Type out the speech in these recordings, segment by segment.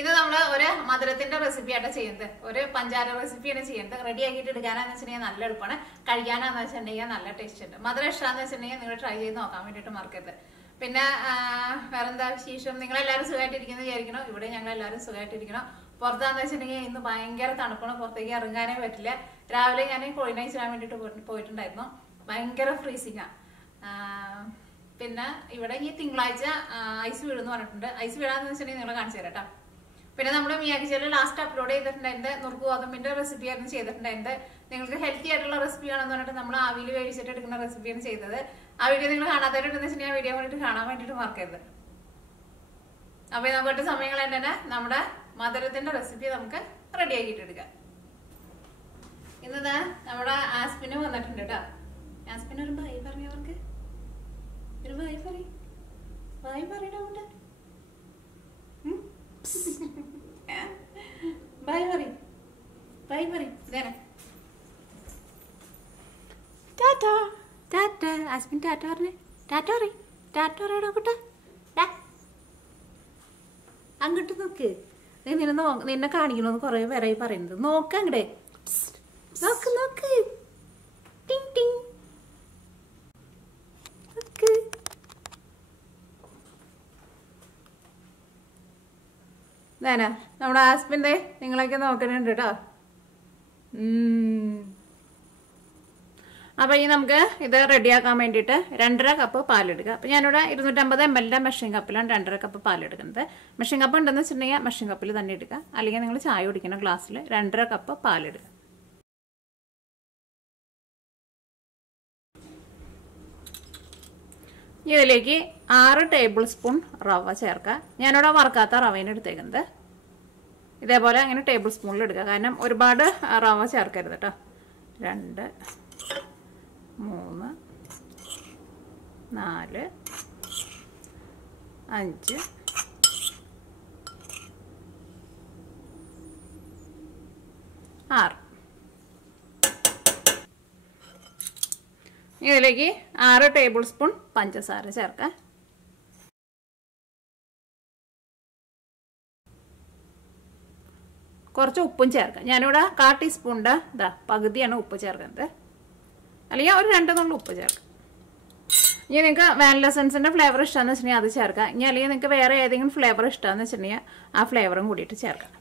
ഇത് നമ്മൾ ഒരു മധുരത്തിന്റെ റെസിപ്പിയായിട്ട് ചെയ്യുന്നത്. ഒരു പഞ്ചാര റെസിപ്പിയാണ് ചെയ്യുന്നത്. റെഡി ആക്കിയിട്ട് എടുക്കാനാന്ന് വെച്ചിട്ടുണ്ടെങ്കിൽ നല്ല എളുപ്പമാണ്. കഴിക്കാനാന്ന് വെച്ചിട്ടുണ്ടെങ്കിൽ നല്ല ടേസ്റ്റ് ഉണ്ട്. മധുരം ഇഷ്ടമാണെന്ന് വെച്ചിട്ടുണ്ടെങ്കിൽ നിങ്ങൾ ട്രൈ ചെയ്ത് നോക്കാൻ വേണ്ടിയിട്ട് മറക്കരുത്. പിന്നെ വേറെന്താ വിശേഷം? നിങ്ങളെല്ലാവരും സുഖമായിട്ടിരിക്കുന്നു വിചാരിക്കണം. ഇവിടെ ഞങ്ങൾ എല്ലാവരും സുഖമായിട്ടിരിക്കണം. പുറത്താന്ന് വെച്ചിട്ടുണ്ടെങ്കിൽ ഇന്ന് ഭയങ്കര തണുപ്പാണ്. പുറത്തേക്ക് ഇറങ്ങാനേ പറ്റില്ല. രാവിലെ ഞാൻ കോഴിനെ ചെയ്യാൻ വേണ്ടിയിട്ട് പോയിട്ടുണ്ടായിരുന്നു. ഭയങ്കര ഫ്രീസിങ്ങാ. പിന്നെ ഇവിടെ ഈ തിങ്കളാഴ്ച ഐസ് വീഴെന്ന് പറഞ്ഞിട്ടുണ്ട്. ഐസ് വീഴാന്ന് വെച്ചിട്ടുണ്ടെങ്കിൽ നിങ്ങൾ കാണിച്ചു തരാം കേട്ടോ. പിന്നെ നമ്മൾ മിയാക്കിച്ചേരിൽ ലാസ്റ്റ് അപ്ലോഡ് ചെയ്തിട്ടുണ്ടായിരുന്നത് നുറുക്ക് ഗോതമ്പിന്റെ റെസിപ്പി ആയിരുന്നു ചെയ്തിട്ടുണ്ടായിരുന്നത്. നിങ്ങൾക്ക് ഹെൽത്തി ആയിട്ടുള്ള റെസിപ്പി ആണെന്ന് പറഞ്ഞിട്ട് നമ്മൾ ആവിയിൽ വേവിച്ചിട്ട് എടുക്കുന്ന റെസിപ്പിയാണ് ചെയ്തത്. ആ വീഡിയോ നിങ്ങൾ കാണാത്തവരുണ്ടെന്ന് വെച്ചിട്ടുണ്ടെങ്കിൽ ആ വീഡിയോ വേണ്ടിയിട്ട് കാണാൻ വേണ്ടിയിട്ട് മറക്കരുത്. അപ്പൊ നമുക്ക് സമയങ്ങൾ തന്നെ നമ്മുടെ മധുരത്തിന്റെ റെസിപ്പി നമുക്ക് റെഡി ആക്കിയിട്ട് എടുക്കാം. ഇന്ന് നമ്മുടെ ആസ്പിന് വന്നിട്ടുണ്ട് കേട്ടോ. ആസ്പിന് ഒരു ബൈ പറഞ്ഞവർക്ക് ഒരു ബൈ പറയും. ബൈ പറയണ ബൈ പറയും. ബൈ പറയും. ടാറ്റ ടാറ്റ. ആസ്പിൻ ടാറ്റ പറഞ്ഞേ. ടാറ്റ പറയും. ടാറ്റ പറയണോ കുട്ടാ? അങ്ങോട്ട് നോക്ക്. നിന്നെ കാണിക്കണമെന്ന് കുറെ പേരായി പറയുന്നത്. നോക്ക് അങ്ങടെ. നോക്ക് നോക്ക്. ടിങ് ടിങ്. നോക്ക്. നമ്മുടെ ഹസ്ബൻഡ് നിങ്ങളൊക്കെ നോക്കുന്നുണ്ട് കേട്ടോ. അപ്പൊ ഇനി നമുക്ക് ഇത് റെഡിയാക്കാൻ വേണ്ടിയിട്ട് 2.5 കപ്പ് പാലെടുക്കുക. അപ്പൊ ഞാനിവിടെ 250 ml മെഷീൻ കപ്പിലാണ് 2.5 കപ്പ് പാലെടുക്കുന്നത്. മെഷീൻ കപ്പ് ഉണ്ടെന്ന് വെച്ചിട്ടുണ്ടെങ്കിൽ മെഷീൻ കപ്പിൽ തന്നെ എടുക്കുക. അല്ലെങ്കിൽ നിങ്ങൾ ചായ കുടിക്കുന്ന ഗ്ലാസ്സിൽ 2.5 കപ്പ് പാലെടുക്കുക. ഇതിലേക്ക് 6 ടേബിൾ സ്പൂൺ റവ ചേർക്കുക. ഞാനിവിടെ വറുക്കാത്ത റവേനെ എടുത്തേക്കുന്നത്. ഇതേപോലെ അങ്ങനെ ടേബിൾ സ്പൂണിൽ എടുക്കുക. കാരണം ഒരുപാട് റവ ചേർക്കരുത് കേട്ടോ. 2, 3, 4, 5, 6. ഇതിലേക്ക് 6 ടേബിൾ സ്പൂൺ പഞ്ചസാര ചേർക്കാം. കുറച്ച് ഉപ്പും ചേർക്കാം. ഞാനിവിടെ 1/4 ടീസ്പൂണിൻ്റെ പകുതിയാണ് ഉപ്പ് ചേർക്കുന്നത്. അല്ലെങ്കിൽ ഒരു 2 നുള്ളി ഉപ്പ് ചേർക്കാം. ഇനി നിങ്ങൾക്ക് വാനില എസൻസിൻ്റെ ഫ്ലേവർ ഇഷ്ടമാണെന്ന് വെച്ചിട്ടുണ്ടെങ്കിൽ അത് ചേർക്കാം. ഇനി അല്ലെങ്കിൽ നിങ്ങൾക്ക് വേറെ ഏതെങ്കിലും ഫ്ലേവർ ഇഷ്ടമാണെന്ന് വെച്ചിട്ടുണ്ടെങ്കിൽ ആ ഫ്ലേവറും കൂടിയിട്ട് ചേർക്കാം.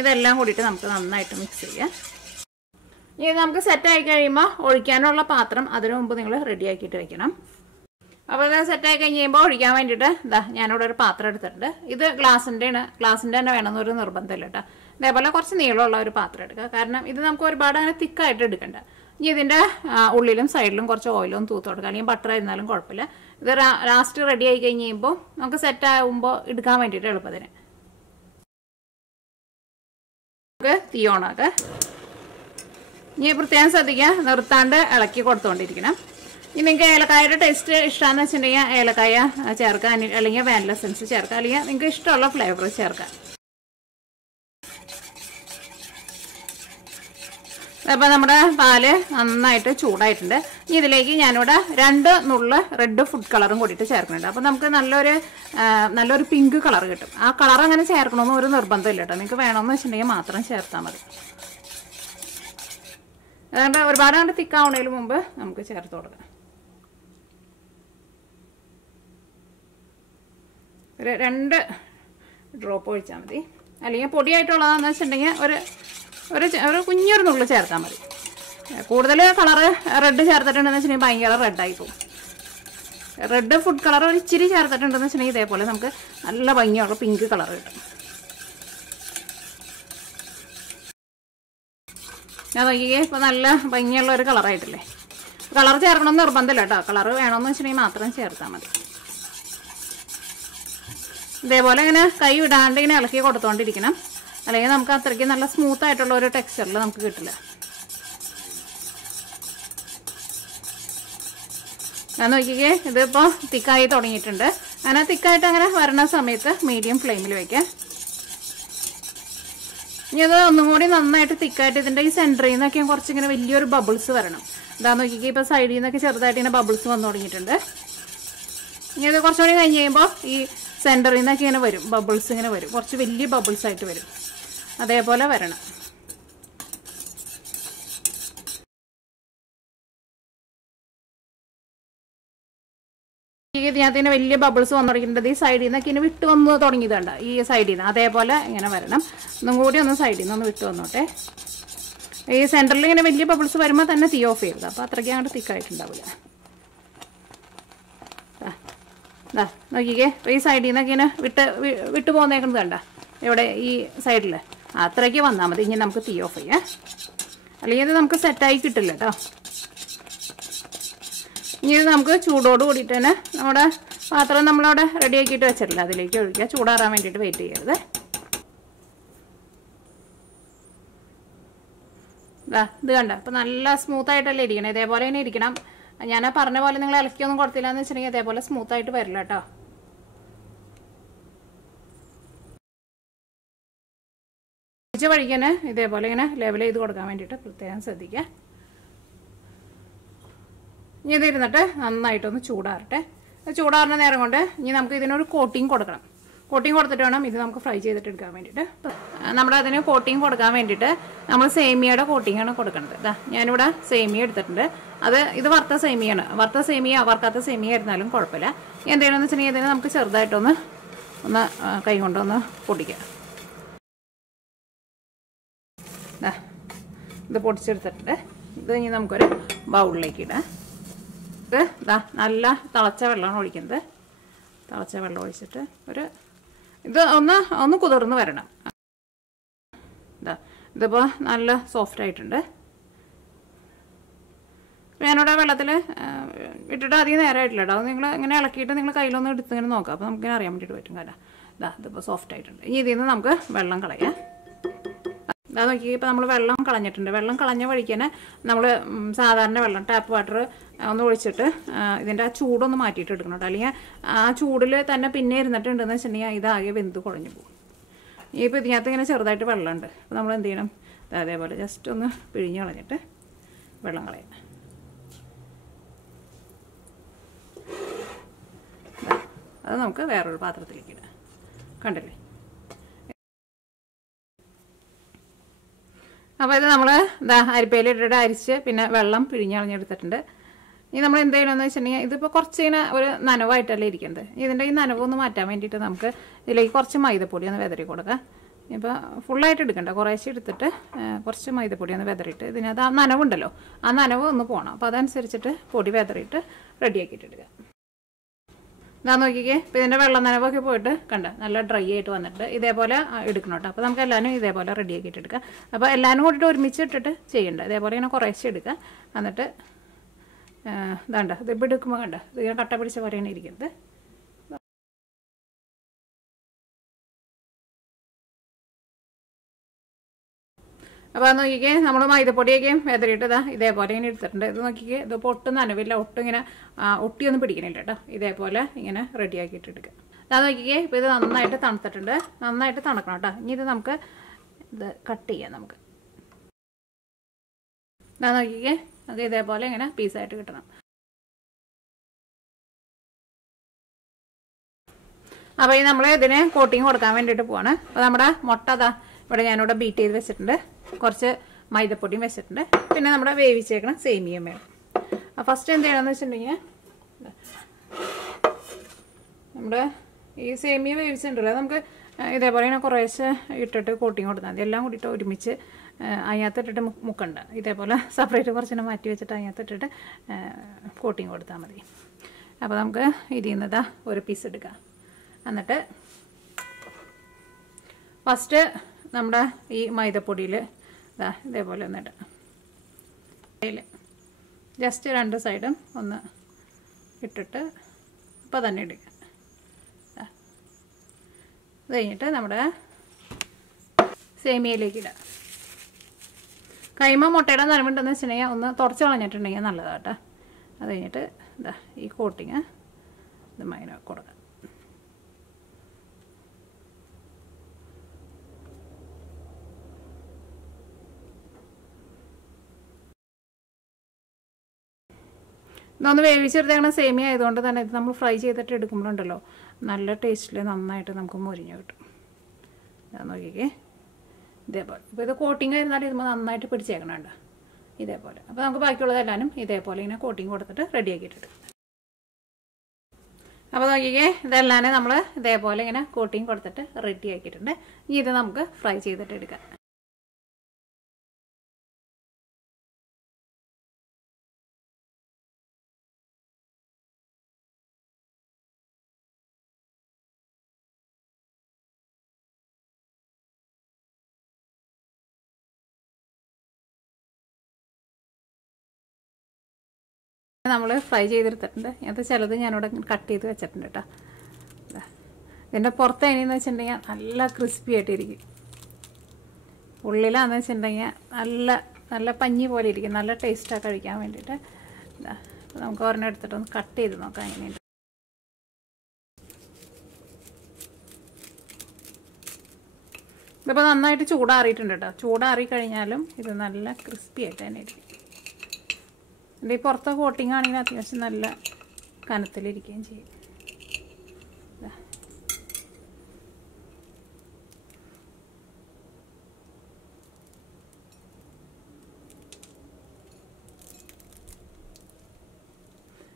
ഇതെല്ലാം കൂടിയിട്ട് നമുക്ക് നന്നായിട്ട് മിക്സ് ചെയ്യാം. ഇത് നമുക്ക് സെറ്റായി കഴിയുമ്പോൾ ഒഴിക്കാനുള്ള പാത്രം അതിനു മുമ്പ് നിങ്ങൾ റെഡിയാക്കിയിട്ട് വെക്കണം. അപ്പോൾ ഇത് സെറ്റായി കഴിഞ്ഞ് കഴിയുമ്പോൾ ഒഴിക്കാൻ വേണ്ടിയിട്ട് ഞാനിവിടെ ഒരു പാത്രം എടുത്തിട്ടുണ്ട്. ഇത് ഗ്ലാസിൻ്റെ തന്നെ വേണമെന്നൊരു നിർബന്ധമില്ല കേട്ടോ. ഇതേപോലെ കുറച്ച് നീളമുള്ള ഒരു പാത്രം എടുക്കുക. കാരണം ഇത് നമുക്ക് ഒരുപാട് അങ്ങനെ തിക്കായിട്ട് എടുക്കണ്ട. ഇനി ഇതിൻ്റെ ഉള്ളിലും സൈഡിലും കുറച്ച് ഓയിലും തൂത്ത് കൊടുക്കുക. അല്ലെങ്കിൽ ബട്ടർ ആയിരുന്നാലും കുഴപ്പമില്ല. ഇത് ലാസ്റ്റ് റെഡി ആയി കഴിഞ്ഞ് കഴിയുമ്പോൾ നമുക്ക് സെറ്റാകുമ്പോൾ എടുക്കാൻ വേണ്ടിയിട്ട് എളുപ്പത്തിന് നമുക്ക് തീ ഓണാക്കുക. ഇനി പ്രത്യേകം ശ്രദ്ധിക്കുക, നിർത്താണ്ട് ഇളക്കി കൊടുത്തുകൊണ്ടിരിക്കണം. ഇനി നിങ്ങൾക്ക് ഏലക്കായയുടെ ടേസ്റ്റ് ഇഷ്ടമാണെന്ന് വെച്ചിട്ടുണ്ടെങ്കിൽ ഏലക്കായ ചേർക്കുക, അല്ലെങ്കിൽ വാനില എസൻസ് ചേർക്കുക, അല്ലെങ്കിൽ നിങ്ങൾക്ക് ഇഷ്ടമുള്ള ഫ്ലേവർ ചേർക്കുക. അപ്പോൾ നമ്മുടെ പാല് നന്നായിട്ട് ചൂടായിട്ടുണ്ട്. ഇതിലേക്ക് ഞാനിവിടെ 2 നുള്ള് റെഡ് ഫുഡ് കളറും കൂടിയിട്ട് ചേർക്കുന്നുണ്ട്. അപ്പോൾ നമുക്ക് നല്ലൊരു പിങ്ക് കളർ കിട്ടും. ആ കളർ അങ്ങനെ ചേർക്കണമെന്ന് ഒരു നിർബന്ധമില്ല കേട്ടോ. നിങ്ങൾക്ക് വേണമെന്ന് വെച്ചിട്ടുണ്ടെങ്കിൽ മാത്രം ചേർത്താൽ മതി. അതുകൊണ്ട് ഒരുപാട് കണ്ട് തിക്കാവണതിന് മുമ്പ് നമുക്ക് ചേർത്ത് കൊടുക്കാം. ഒരു 2 ഡ്രോപ്പ് ഒഴിച്ചാൽ മതി. അല്ലെങ്കിൽ പൊടിയായിട്ടുള്ളതാണെന്ന് വെച്ചിട്ടുണ്ടെങ്കിൽ ഒരു കുഞ്ഞൊരു നുള്ളു ചേർത്താൽ മതി. കൂടുതൽ കളറ് റെഡ് ചേർത്തിട്ടുണ്ടെന്ന് വെച്ചിട്ടുണ്ടെങ്കിൽ ഭയങ്കര റെഡായി പോകും. റെഡ് ഫുഡ് കളർ ഒരു ഇച്ചിരി ചേർത്തിട്ടുണ്ടെന്ന് വെച്ചിട്ടുണ്ടെങ്കിൽ ഇതേപോലെ നമുക്ക് നല്ല ഭംഗിയുള്ള പിങ്ക് കളർ കിട്ടും. ഞാൻ നോക്കിയേ, ഇപ്പോൾ നല്ല ഭംഗിയുള്ള ഒരു കളറായിട്ടില്ലേ. കളർ ചേർക്കണമെന്ന് നിർബന്ധമില്ല കേട്ടോ. കളർ വേണമെന്ന് വെച്ചിട്ടുണ്ടെങ്കിൽ മാത്രം ചേർത്താൽ മതി. ഇതേപോലെ ഇങ്ങനെ കൈ വിടാണ്ട് ഇങ്ങനെ ഇളക്കി കൊടുത്തോണ്ടിരിക്കണം. അല്ലെങ്കിൽ നമുക്ക് അത്രയ്ക്ക് നല്ല സ്മൂത്ത് ആയിട്ടുള്ള ഒരു ടെക്സ്ചറിൽ നമുക്ക് കിട്ടില്ല. ഞാൻ നോക്കിക്കേ, ഇതിപ്പോൾ തിക്കായി തുടങ്ങിയിട്ടുണ്ട്. അങ്ങനെ തിക്കായിട്ട് അങ്ങനെ വരണ സമയത്ത് മീഡിയം ഫ്ലെയിമിൽ വയ്ക്കാം. ഇനി അത് ഒന്നും കൂടി നന്നായിട്ട് തിക്കായിട്ട് ഇതിൻ്റെ ഈ സെൻറ്ററിൽ നിന്നൊക്കെ കുറച്ചിങ്ങനെ വലിയൊരു ബബിൾസ് വരണം. ഇതാ നോക്കിക്കേ, ഇപ്പോൾ സൈഡിൽ നിന്നൊക്കെ ചെറുതായിട്ട് ഇങ്ങനെ ബബിൾസ് വന്നു തുടങ്ങിയിട്ടുണ്ട്. ഇനി അത് കുറച്ചുകൂടി കഴിഞ്ഞ് കഴിയുമ്പോൾ ഈ സെൻറ്ററിൽ നിന്നൊക്കെ ഇങ്ങനെ വരും, ബബിൾസ് ഇങ്ങനെ വരും, കുറച്ച് വലിയ ബബിൾസ് ആയിട്ട് വരും. അതേപോലെ വരണം. ഇതിനകത്ത് വലിയ ബബിൾസ് വന്നു തുടങ്ങിയിട്ടുണ്ട്. ഈ സൈഡിൽ നിന്നൊക്കെ ഇങ്ങനെ വിട്ട് വന്ന് തുടങ്ങിയതുണ്ട്, ഈ സൈഡിൽ നിന്ന്. അതേപോലെ ഇങ്ങനെ വരണം. ഒന്നും കൂടി ഒന്ന് സൈഡിൽ നിന്ന് ഒന്ന് വിട്ട് വന്നോട്ടെ. ഈ സെൻറ്ററിൽ ഇങ്ങനെ വലിയ ബബിൾസ് വരുമ്പോൾ തന്നെ തീ ഓഫ് ചെയ്യരുത്, അപ്പോൾ അത്രയ്ക്ക് അങ്ങോട്ട് തിക്കായിട്ടുണ്ടാവില്ല. നോക്കിക്കേ, ഈ സൈഡിൽ നിന്നൊക്കെ ഇങ്ങനെ വിട്ട് പോകുന്നേക്കുന്നത് കണ്ട, ഇവിടെ ഈ സൈഡിൽ അത്രയ്ക്ക് വന്നാൽ മതി. ഇനി നമുക്ക് തീ ഓഫ് ചെയ്യാം, അല്ലെങ്കിൽ ഇത് നമുക്ക് സെറ്റായി കിട്ടില്ല കേട്ടോ. ഇനി ഇത് നമുക്ക് ചൂടോട് കൂടിയിട്ട് തന്നെ നമ്മുടെ പാത്രം നമ്മളവിടെ റെഡി ആക്കിയിട്ട് വെച്ചിട്ടില്ല, അതിലേക്ക് ഒഴിക്കുക. ചൂടാറാൻ വേണ്ടിയിട്ട് വെയിറ്റ് ചെയ്യരുത്. ഇത് കണ്ട, അപ്പം നല്ല സ്മൂത്തായിട്ടല്ലേ ഇരിക്കണം, ഇതേപോലെ തന്നെ ഇരിക്കണം. ഞാൻ പറഞ്ഞ പോലെ നിങ്ങൾ ഇളക്കിയൊന്നും കൊടുത്തില്ല എന്ന് വെച്ചിട്ടുണ്ടെങ്കിൽ അതേപോലെ സ്മൂത്തായിട്ട് വരില്ല കേട്ടോ. വഴിക്കന്നെ ഇതേപോലെ ഇങ്ങനെ ലെവൽ ചെയ്ത് കൊടുക്കാൻ വേണ്ടിയിട്ട് പ്രത്യേകം ശ്രദ്ധിക്കുക. ഇനി ഇതിരുന്നിട്ട് നന്നായിട്ടൊന്ന് ചൂടാറട്ടെ. ചൂടാറുന്ന നേരം കൊണ്ട് ഇനി നമുക്ക് ഇതിനൊരു കോട്ടിങ് കൊടുക്കണം. കോട്ടിങ് കൊടുത്തിട്ട് വേണം ഇത് നമുക്ക് ഫ്രൈ ചെയ്തിട്ട് എടുക്കാൻ വേണ്ടിയിട്ട്. നമ്മുടെ അതിന് കോട്ടിങ് കൊടുക്കാൻ വേണ്ടിയിട്ട് നമ്മൾ സേമിയയുടെ കോട്ടിങ്ങാണ് കൊടുക്കുന്നത്. ഇതാ ഞാനിവിടെ സേമിയ എടുത്തിട്ടുണ്ട്. ഇത് വറുത്ത സേമിയാണ്. വറുത്ത സേമിയ വറുക്കാത്ത സേമിയ ആയിരുന്നാലും കുഴപ്പമില്ല. എന്തെങ്കിലും വെച്ചിട്ടുണ്ടെങ്കിൽ ഇതിന് നമുക്ക് ചെറുതായിട്ടൊന്ന് കൈ കൊണ്ടൊന്ന് പൊടിക്കാം. ഇത് പൊടിച്ചെടുത്തിട്ടുണ്ട്. ഇത് ഇനി നമുക്കൊരു ബൗളിലേക്ക് ഇടാം. ഇത് നല്ല തിളച്ച വെള്ളമാണ് ഒഴിക്കുന്നത്. തിളച്ച വെള്ളം ഒഴിച്ചിട്ട് ഇത് ഒന്ന് കുതിർന്ന് വരണം. ഇതിപ്പോൾ നല്ല സോഫ്റ്റ് ആയിട്ടുണ്ട്. ഞാനിവിടെ വെള്ളത്തിൽ ഇട്ടിട്ട് അധികം നേരമായിട്ടില്ല കേട്ടോ. അത് നിങ്ങൾ ഇങ്ങനെ ഇളക്കിയിട്ട് നിങ്ങൾ കയ്യിലൊന്ന് എടുത്തിങ്ങനെ നോക്കാം, അപ്പോൾ നമുക്കിങ്ങനെ അറിയാൻ വേണ്ടിയിട്ട് പറ്റും. കാരണം ഇതിപ്പോൾ സോഫ്റ്റ് ആയിട്ടുണ്ട്. ഇനി ഇതിൽ നിന്ന് നമുക്ക് വെള്ളം കളയാം. അത് നോക്കി, ഇപ്പോൾ നമ്മൾ വെള്ളം കളഞ്ഞിട്ടുണ്ട്. വെള്ളം കളഞ്ഞ വഴിക്ക് തന്നെ നമ്മൾ സാധാരണ വെള്ളം ടാപ്പ് വാട്ടർ ഒന്ന് ഒഴിച്ചിട്ട് ഇതിൻ്റെ ആ ചൂടൊന്ന് മാറ്റിയിട്ട് എടുക്കണം കേട്ടോ. അല്ലെങ്കിൽ ആ ചൂടിൽ തന്നെ പിന്നെ ഇരുന്നിട്ടുണ്ടെന്ന് വെച്ചിട്ടുണ്ടെങ്കിൽ ഇതാകെ വെന്ത് കുഴഞ്ഞു പോകും. ഇപ്പോൾ ഇതിനകത്ത് ഇങ്ങനെ ചെറുതായിട്ട് വെള്ളമുണ്ട്. അപ്പോൾ നമ്മൾ എന്ത് ചെയ്യണം, അതേപോലെ ജസ്റ്റ് ഒന്ന് പിഴിഞ്ഞ് കളഞ്ഞിട്ട് വെള്ളം കളയാം. അത് നമുക്ക് വേറൊരു പാത്രത്തിലേക്ക് ഇടാം. കണ്ടില്ലേ? അപ്പോൾ ഇത് നമ്മൾ അരിപ്പയിലിട്ടിട്ട് അരിച്ച് പിന്നെ വെള്ളം പിഴിഞ്ഞളഞ്ഞെടുത്തിട്ടുണ്ട്. ഇനി നമ്മൾ എന്ത് ചെയ്യണമെന്ന് വെച്ചിട്ടുണ്ടെങ്കിൽ ഇതിപ്പോൾ കുറച്ച് ഇങ്ങനെ ഒരു നനവായിട്ടല്ലേ ഇരിക്കുന്നത്. ഇതിൻ്റെ ഈ നനവൊന്ന് മാറ്റാൻ വേണ്ടിയിട്ട് നമുക്ക് ഇതിലേക്ക് കുറച്ച് മൈദപ്പൊടി ഒന്ന് വെതറി കൊടുക്കാം. ഇപ്പോൾ ഫുള്ളായിട്ട് എടുക്കണ്ട, കുറേശ്ശെ എടുത്തിട്ട് കുറച്ച് മൈദപ്പൊടി ഒന്ന് വെതറിയിട്ട് ഇതിനകത്ത് ആ നനവുണ്ടല്ലോ, ആ നനവ് ഒന്ന് പോകണം. അപ്പോൾ അതനുസരിച്ചിട്ട് പൊടി വെതറിയിട്ട് റെഡിയാക്കിയിട്ട് എടുക്കുക. ഇതാ നോക്കിക്കേ, ഇപ്പോൾ ഇതിൻ്റെ വെള്ളം നനവൊക്കെ പോയിട്ട് കണ്ട നല്ല ഡ്രൈ ആയിട്ട് വന്നിട്ട് ഇതേപോലെ എടുക്കണം കേട്ടോ. അപ്പോൾ നമുക്ക് എല്ലാവരും ഇതേപോലെ റെഡി ആക്കിയിട്ട് എടുക്കാം. അപ്പോൾ എല്ലാവരും കൂട്ടിയിട്ട് ഒരുമിച്ച് ഇട്ടിട്ട് ചെയ്യണ്ട, ഇതേപോലെ ഇങ്ങനെ കുറേശ്ശെ എടുക്കുക. എന്നിട്ട് ഇതാണ്ട ഇതിപ്പോൾ എടുക്കുമ്പോൾ കണ്ട ഇതിങ്ങനെ കട്ട പിടിച്ച പോലെയാണ് ഇരിക്കുന്നത്. അപ്പോൾ അത് നോക്കിക്കേ, നമ്മൾ മൈദപ്പൊടിയൊക്കെയും വെതറിയിട്ട് ഇതേപോലെ ഇങ്ങനെ എടുത്തിട്ടുണ്ട്. ഇത് നോക്കിക്കേ, ഇതിപ്പോൾ ഒട്ടും നനവില്ല, ഒട്ടും ഇങ്ങനെ ഒട്ടിയൊന്നും പിടിക്കണില്ല കേട്ടോ. ഇതേപോലെ ഇങ്ങനെ റെഡിയാക്കിയിട്ട് എടുക്കുക. അത് നോക്കിക്കേ, ഇപ്പോൾ ഇത് നന്നായിട്ട് തണുത്തിട്ടുണ്ട്. നന്നായിട്ട് തണുക്കണം കേട്ടോ. ഇനി ഇത് നമുക്ക് ഇത് കട്ട് ചെയ്യാം. നമുക്ക് അത് നോക്കിക്കേ, നമുക്ക് ഇതേപോലെ ഇങ്ങനെ പീസായിട്ട് കിട്ടണം. അപ്പോൾ ഈ നമ്മൾ ഇതിന് കോട്ടിങ് കൊടുക്കാൻ വേണ്ടിയിട്ട് പോവാണ്. അപ്പോൾ നമ്മുടെ മുട്ട ഇവിടെ ഞാനിവിടെ ബീറ്റ് ചെയ്ത് വെച്ചിട്ടുണ്ട്. കുറച്ച് മൈദപ്പൊടിയും വെച്ചിട്ടുണ്ട്. പിന്നെ നമ്മുടെ വേവിച്ചേക്കണം സേമിയയും വേണം. ഫസ്റ്റ് എന്ത് ചെയ്യണമെന്ന് വെച്ചിട്ടുണ്ടെങ്കിൽ നമ്മുടെ ഈ സേമിയ വേവിച്ചിട്ടുണ്ടല്ലോ, നമുക്ക് ഇതേപോലെ ഇങ്ങനെ കുറേശ്ശെ ഇട്ടിട്ട് കോട്ടിങ് കൊടുത്താൽ മതി. എല്ലാം കൂടിയിട്ട് ഒരുമിച്ച് അതിനകത്തിട്ടിട്ട് മുക്കണ്ട. ഇതേപോലെ സെപ്പറേറ്റ് കുറച്ചിനെ മാറ്റി വെച്ചിട്ട് അതിനകത്തിട്ടിട്ട് കോട്ടിങ് കൊടുത്താൽ മതി. അപ്പോൾ നമുക്ക് ഇതിൽ നിന്ന് ഒരു പീസ് എടുക്കാം. എന്നിട്ട് ഫസ്റ്റ് നമ്മുടെ ഈ മൈദപ്പൊടിയിൽ ഇതേപോലെ ഒന്നിട്ട് അതിൽ ജസ്റ്റ് രണ്ട് സൈഡും ഒന്ന് ഇട്ടിട്ട് ഇപ്പോൾ തന്നെ ഇടുക. അത് കഴിഞ്ഞിട്ട് നമ്മുടെ സേമിയയിലേക്ക് ഇടുക. കൈമ മുട്ടയുടെ നനവുണ്ടെന്ന് വെച്ചിട്ടുണ്ടെങ്കിൽ ഒന്ന് തുടച്ച് കളഞ്ഞിട്ടുണ്ടെങ്കിൽ നല്ലതാണ് കേട്ടോ. അത് കഴിഞ്ഞിട്ട് ഈ കോട്ടിങ് ഇത് മൈന കൊടുക്കാം. ഇതൊന്ന് വേവിച്ചെടുത്തേക്കണ സേമിയ ആയതുകൊണ്ട് തന്നെ ഇത് നമ്മൾ ഫ്രൈ ചെയ്തിട്ട് എടുക്കുമ്പോഴുണ്ടല്ലോ നല്ല ടേസ്റ്റിൽ നന്നായിട്ട് നമുക്ക് മുരിഞ്ഞ് കിട്ടും. ഞാൻ നോക്കിക്കേ ഇതേപോലെ. ഇപ്പോൾ ഇത് കോട്ടിങ് ആയിരുന്നാലും ഇത് നന്നായിട്ട് പിടിച്ചേക്കണുണ്ട് ഇതേപോലെ. അപ്പോൾ നമുക്ക് ബാക്കിയുള്ളതെല്ലാനും ഇതേപോലെ ഇങ്ങനെ കോട്ടിങ് കൊടുത്തിട്ട് റെഡിയാക്കിയിട്ടിട്ട്. അപ്പോൾ നോക്കിക്കേ ഇതെല്ലാം നമ്മൾ ഇതേപോലെ ഇങ്ങനെ കോട്ടിങ് കൊടുത്തിട്ട് റെഡിയാക്കിയിട്ടുണ്ട്. ഇനി ഇത് നമുക്ക് ഫ്രൈ ചെയ്തിട്ട് എടുക്കാം. നമ്മൾ ഫ്രൈ ചെയ്തെടുത്തിട്ടുണ്ട്. അത് ചിലത് ഞാനിവിടെ കട്ട് ചെയ്ത് വെച്ചിട്ടുണ്ട് കേട്ടോ. ഇതിൻ്റെ പുറത്ത് എങ്ങനെയെന്ന് വെച്ചിട്ടുണ്ടെങ്കിൽ നല്ല ക്രിസ്പി ആയിട്ടിരിക്കും. ഉള്ളിലാണെന്ന് വെച്ചിട്ടുണ്ടെങ്കിൽ നല്ല പഞ്ഞി പോലെ ഇരിക്കും. നല്ല ടേസ്റ്റാണ് കഴിക്കാൻ വേണ്ടിയിട്ട്. നമുക്ക് ഒരെണ്ണം എടുത്തിട്ടൊന്ന് കട്ട് ചെയ്ത് നോക്കാം എങ്ങനെയുണ്ട്. ഇതിപ്പോൾ നന്നായിട്ട് ചൂടാറിയിട്ടുണ്ട് കേട്ടോ. ചൂടാറി കഴിഞ്ഞാലും ഇത് നല്ല ക്രിസ്പി ആയിട്ട് തന്നെ ഇരിക്കും. ഇതിൻ്റെ ഈ പുറത്തെ കോട്ടിങ് ആണെങ്കിൽ അത്യാവശ്യം നല്ല കനത്തിലിരിക്കുകയും ചെയ്യും.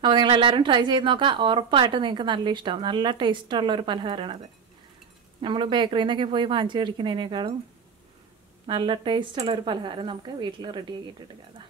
അപ്പോൾ നിങ്ങളെല്ലാവരും ട്രൈ ചെയ്ത് നോക്കാം. ഉറപ്പായിട്ട് നിങ്ങൾക്ക് നല്ല ഇഷ്ടമാവും. നല്ല ടേസ്റ്റുള്ളൊരു പലഹാരമാണത്. നമ്മൾ ബേക്കറിയിൽ നിന്നൊക്കെ പോയി വാങ്ങിച്ച് കഴിക്കുന്നതിനേക്കാളും നല്ല ടേസ്റ്റുള്ളൊരു പലഹാരം നമുക്ക് വീട്ടിൽ റെഡിയാക്കിയിട്ട് എടുക്കാം.